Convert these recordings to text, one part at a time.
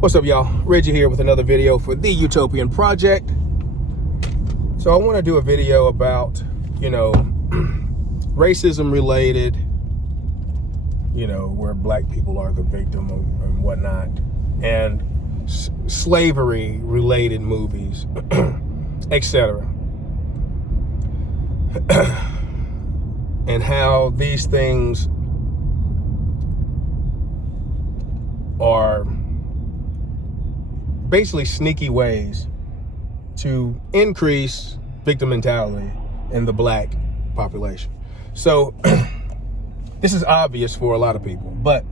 What's up, y'all? Reggie here with another video for the Utopian Project. So I want to do a video about, racism related, where black people are the victim and whatnot, and slavery related movies, etc. And how these things are basically sneaky ways to increase victim mentality in the black population. So this is obvious for a lot of people, but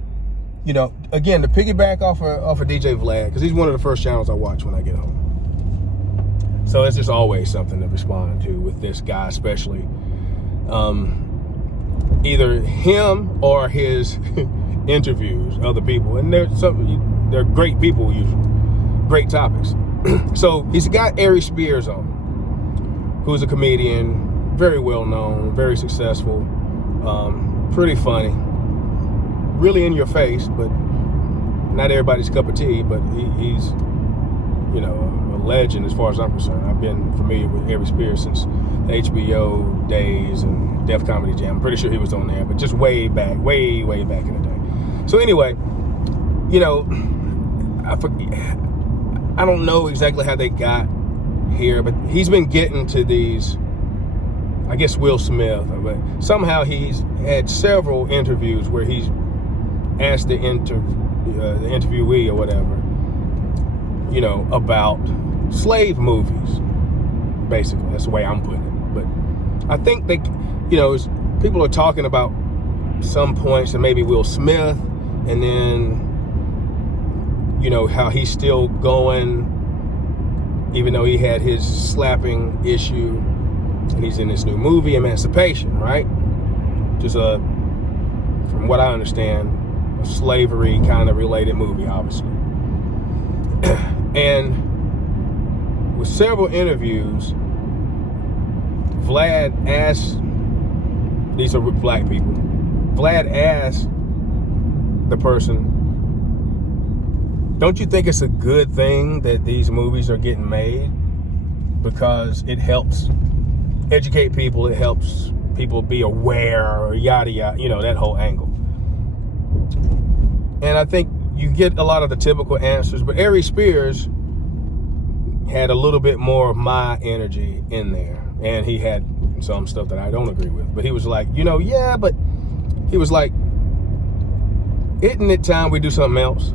again, to piggyback off of DJ Vlad, because he's one of the first channels I watch when I get home. So it's just always something to respond to with this guy, especially. Either him or his interviews, other people, and they're great people usually. Great topics. So he's got Ari Spears on, who's a comedian, very well known, very successful, pretty funny, really in your face, but not everybody's cup of tea. But he's a legend as far as I'm concerned. I've been familiar with Ari Spears since the HBO days and Def Comedy Jam. I'm pretty sure he was on there, but just way back in the day. So anyway, I don't know exactly how they got here, but he's been getting to these, I guess Will Smith, but somehow he's had several interviews where he's asked the interviewee or whatever, about slave movies, basically. That's the way I'm putting it. But I think they, people are talking about some points and maybe Will Smith, and then how he's still going, even though he had his slapping issue, and he's in this new movie, Emancipation, right? Just from what I understand, a slavery kind of related movie, obviously. And with several interviews, Vlad asked, these are with black people, Vlad asked the person, don't you think it's a good thing that these movies are getting made? Because it helps educate people, it helps people be aware, or yada yada, that whole angle. And I think you get a lot of the typical answers, but Ari Spears had a little bit more of my energy in there. And he had some stuff that I don't agree with. But he was like, yeah, but he was like, isn't it time we do something else?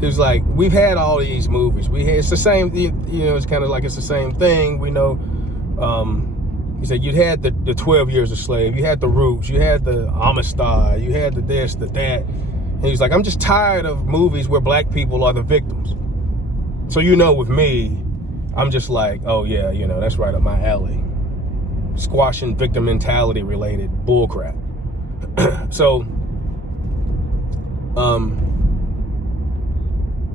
He was like, we've had all these movies. It's the same, it's kind of like it's the same thing. We know, he said, you had the 12 Years a Slave, you had The Roots, you had the Amistad, you had the this, the that. And he's like, I'm just tired of movies where black people are the victims. So, with me, I'm just like, oh yeah, that's right up my alley. Squashing victim mentality related bullcrap. So,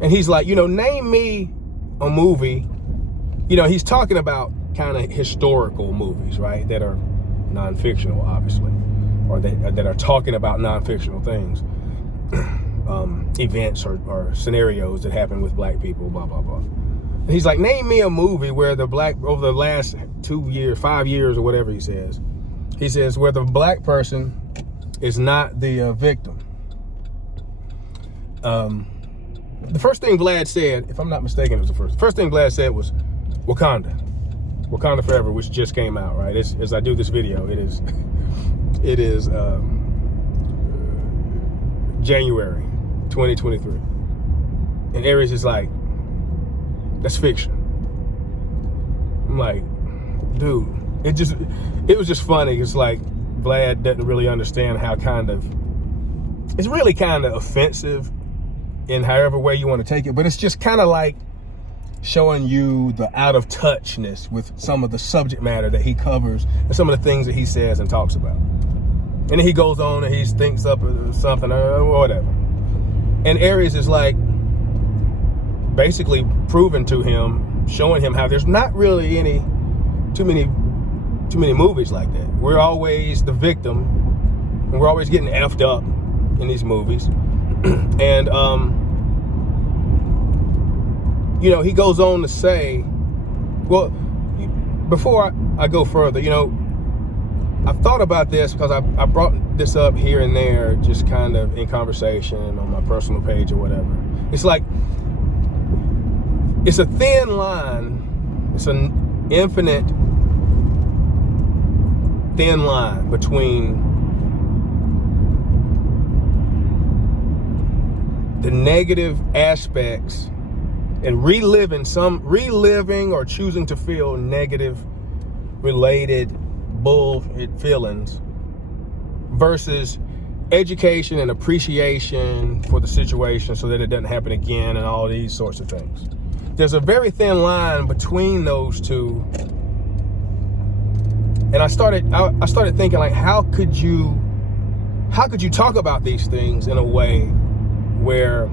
and he's like, name me a movie, he's talking about kind of historical movies, right? That are non-fictional, obviously, or that are talking about non-fictional things, events or scenarios that happen with black people, blah, blah, blah. And he's like, name me a movie where the black, over the last 2 years, 5 years, or whatever he says, where the black person is not the victim. The first thing Vlad said, if I'm not mistaken, it was the first thing Vlad said was Wakanda Forever, which just came out, right? As I do this video, it is January 2023. And Aries is like, that's fiction. I'm like, dude, it was just funny. It's like Vlad doesn't really understand how it's really kind of offensive in however way you want to take it, but it's just kind of like showing you the out of touchness with some of the subject matter that he covers and some of the things that he says and talks about. And then he goes on and he thinks up something or whatever. And Aries is like basically proving to him, showing him how there's not really too many movies like that. We're always the victim, and we're always getting effed up in these movies. And you know, he goes on to say, well, before I go further, you know, I've thought about this because I brought this up here and there, just kind of in conversation on my personal page or whatever. It's like, it's a thin line. It's an infinite thin line between the negative aspects and reliving or choosing to feel negative related bullshit feelings versus education and appreciation for the situation so that it doesn't happen again and all these sorts of things. There's a very thin line between those two. And I started thinking, like, how could you talk about these things in a way where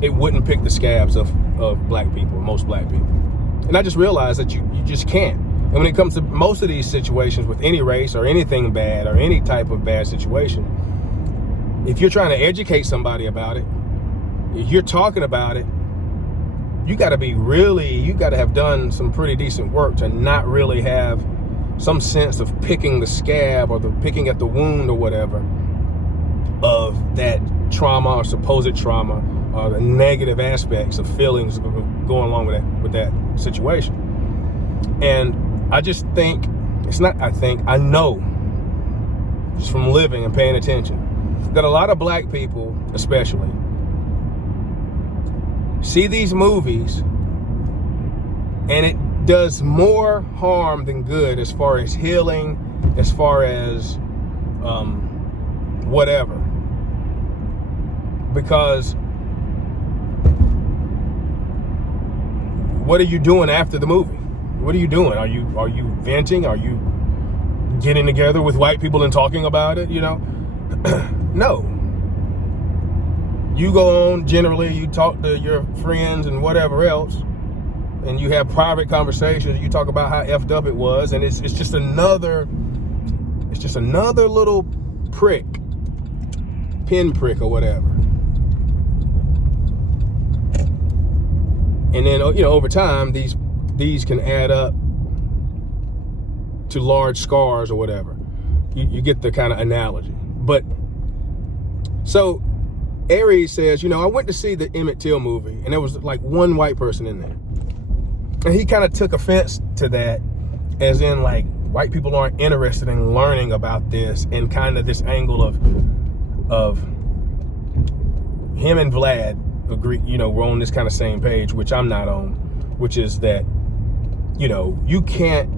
it wouldn't pick the scabs of black people, most black people? And I just realized that you just can't. And when it comes to most of these situations with any race or anything bad or any type of bad situation, if you're trying to educate somebody about it, if you're talking about it, you got to have done some pretty decent work to not really have some sense of picking the scab or picking at the wound or whatever of that trauma or supposed trauma or the negative aspects of feelings going along with that situation. And I just think, I know just from living and paying attention that a lot of black people especially see these movies and it does more harm than good as far as healing, as far as whatever. Because what are you doing after the movie? What are you doing? Are you venting? Are you getting together with white people and talking about it? You know, no. You go on, generally, you talk to your friends and whatever else, and you have private conversations. You talk about how effed up it was, and it's just another little pinprick or whatever. And then, you know, over time, these can add up to large scars or whatever. You get the kind of analogy. But so Aries says, you know, I went to see the Emmett Till movie and there was like one white person in there. And he kind of took offense to that, as in like white people aren't interested in learning about this, and kind of this angle of him and Vlad agree, you know, we're on this kind of same page, which I'm not on, which is that, you know, you can't,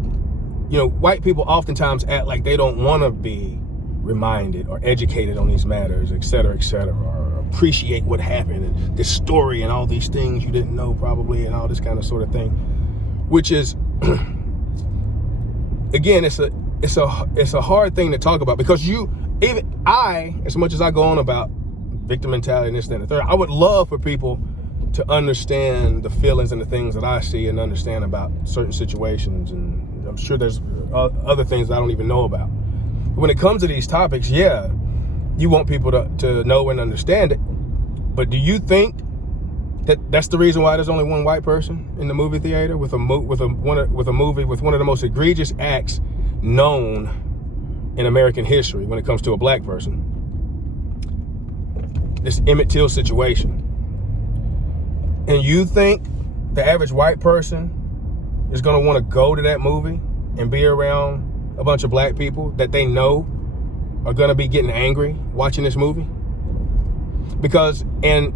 you know, white people oftentimes act like they don't want to be reminded or educated on these matters, et cetera, or appreciate what happened and this story and all these things you didn't know probably and all this kind of sort of thing, which is, again, it's a hard thing to talk about, because as much as I go on about victim mentality and this, that, and the third, I would love for people to understand the feelings and the things that I see and understand about certain situations. And I'm sure there's other things I don't even know about. But when it comes to these topics, yeah, you want people to know and understand it. But do you think that that's the reason why there's only one white person in the movie theater with a movie with one of the most egregious acts known in American history when it comes to a black person? This Emmett Till situation. And you think the average white person is going to want to go to that movie and be around a bunch of black people that they know are going to be getting angry watching this movie? Because, and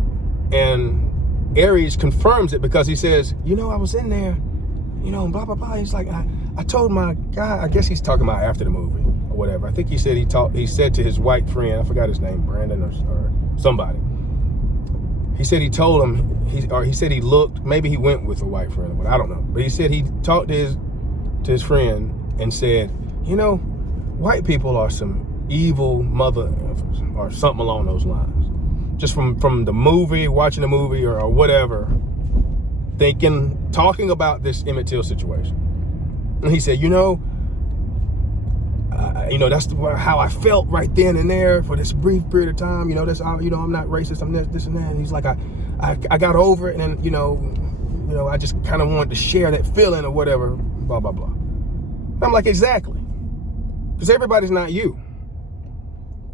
Aries confirms it, because he says, you know, I was in there, you know, blah, blah, blah. He's like, I told my guy, I guess he's talking about after the movie or whatever. I think he said he said to his white friend, I forgot his name, Brandon or somebody. He said he told him, he said he looked, maybe he went with a white friend, I don't know. But he said he talked to his friend and said, you know, white people are some evil mother or something along those lines. Just from the movie, watching the movie or whatever, talking about this Emmett Till situation. And he said, you know, you know, that's how I felt right then and there for this brief period of time. You know, that's how, you know, I'm not racist, I'm this and that. And he's like, I got over it, and then, you know, I just kind of wanted to share that feeling or whatever, blah, blah, blah. And I'm like, exactly. Because everybody's not you.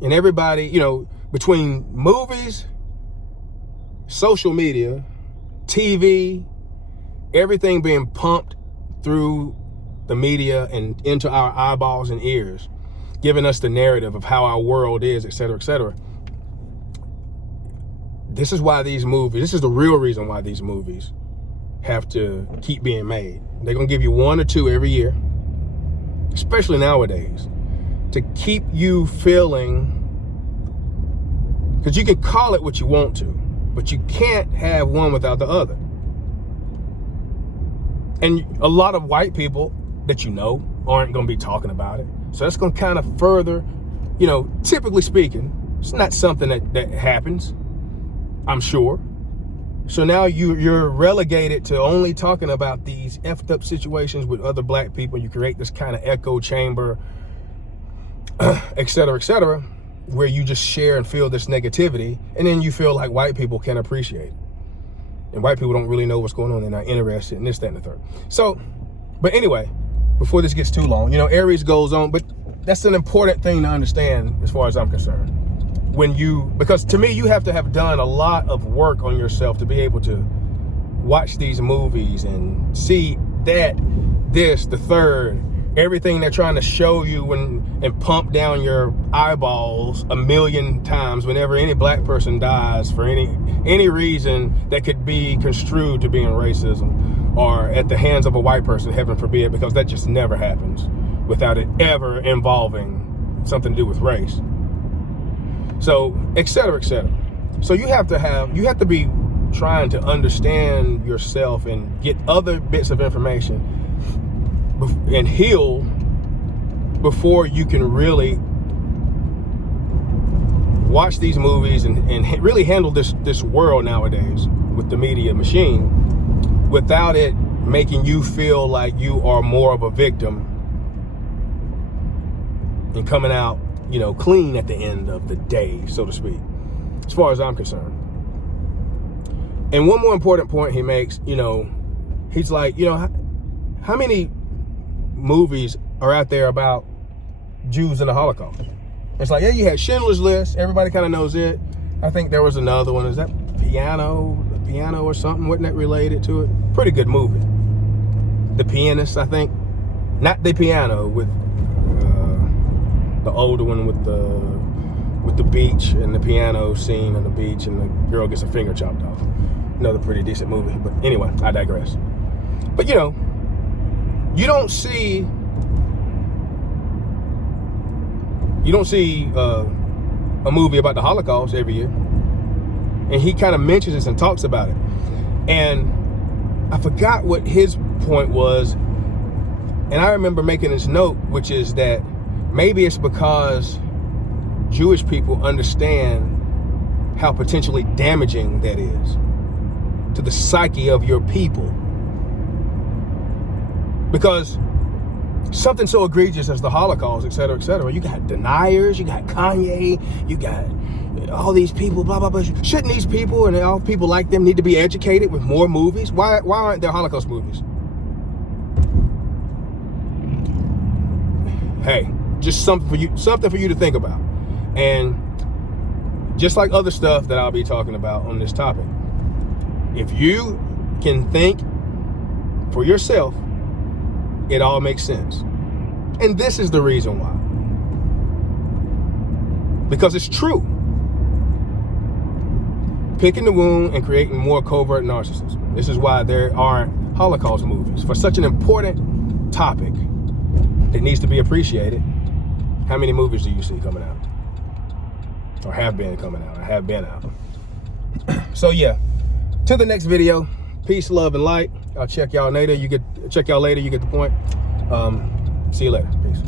And everybody, you know, between movies, social media, TV, everything being pumped through the media and into our eyeballs and ears, giving us the narrative of how our world is, et cetera, et cetera. This is why these movies, this is the real reason why these movies have to keep being made. They're gonna give you 1 or 2 every year, especially nowadays, to keep you feeling, because you can call it what you want to, but you can't have one without the other. And a lot of white people that you know aren't going to be talking about it. So that's going to kind of further, you know, typically speaking, it's not something that happens, I'm sure. So now you're relegated to only talking about these effed up situations with other black people. You create this kind of echo chamber, et cetera, where you just share and feel this negativity. And then you feel like white people can appreciate it. And white people don't really know what's going on. They're not interested in this, that, and the third. So, but anyway, before this gets too long, you know, Aries goes on, but that's an important thing to understand as far as I'm concerned. Because to me, you have to have done a lot of work on yourself to be able to watch these movies and see that, this, the third, everything they're trying to show you and pump down your eyeballs a million times whenever any black person dies for any reason that could be construed to being racism, or at the hands of a white person, heaven forbid, because that just never happens without it ever involving something to do with race. So, et cetera, et cetera. So you have to be trying to understand yourself and get other bits of information and heal before you can really watch these movies and really handle this world nowadays with the media machine without it making you feel like you are more of a victim and coming out, you know, clean at the end of the day, so to speak, as far as I'm concerned. And one more important point he makes, you know, he's like, you know, how many movies are out there about Jews in the Holocaust? It's like, yeah, you had Schindler's List. Everybody kind of knows it. I think there was another one. Is that Piano or something? Wasn't that related to it? Pretty good movie. The Pianist, I think. Not The Piano, with the older one with the beach and the piano scene on the beach and the girl gets a finger chopped off. Another pretty decent movie. But anyway, I digress. But you know, you don't see a movie about the Holocaust every year. And he kind of mentions this and talks about it. And I forgot what his point was. And I remember making this note, which is that maybe it's because Jewish people understand how potentially damaging that is to the psyche of your people. Because something so egregious as the Holocaust, et cetera, you got deniers, you got Kanye, you got all these people, blah, blah, blah. Shouldn't these people and all people like them need to be educated with more movies? Why aren't there Holocaust movies? Hey, just something for you to think about. And just like other stuff that I'll be talking about on this topic, if you can think for yourself, it all makes sense. And this is the reason why. Because it's true. Picking the wound and creating more covert narcissism. This is why there aren't Holocaust movies. For such an important topic that needs to be appreciated, how many movies do you see coming out? Or have been coming out, or have been out? So yeah, to the next video. Peace, love, and light. I'll check y'all later. You get the point. See you later. Peace.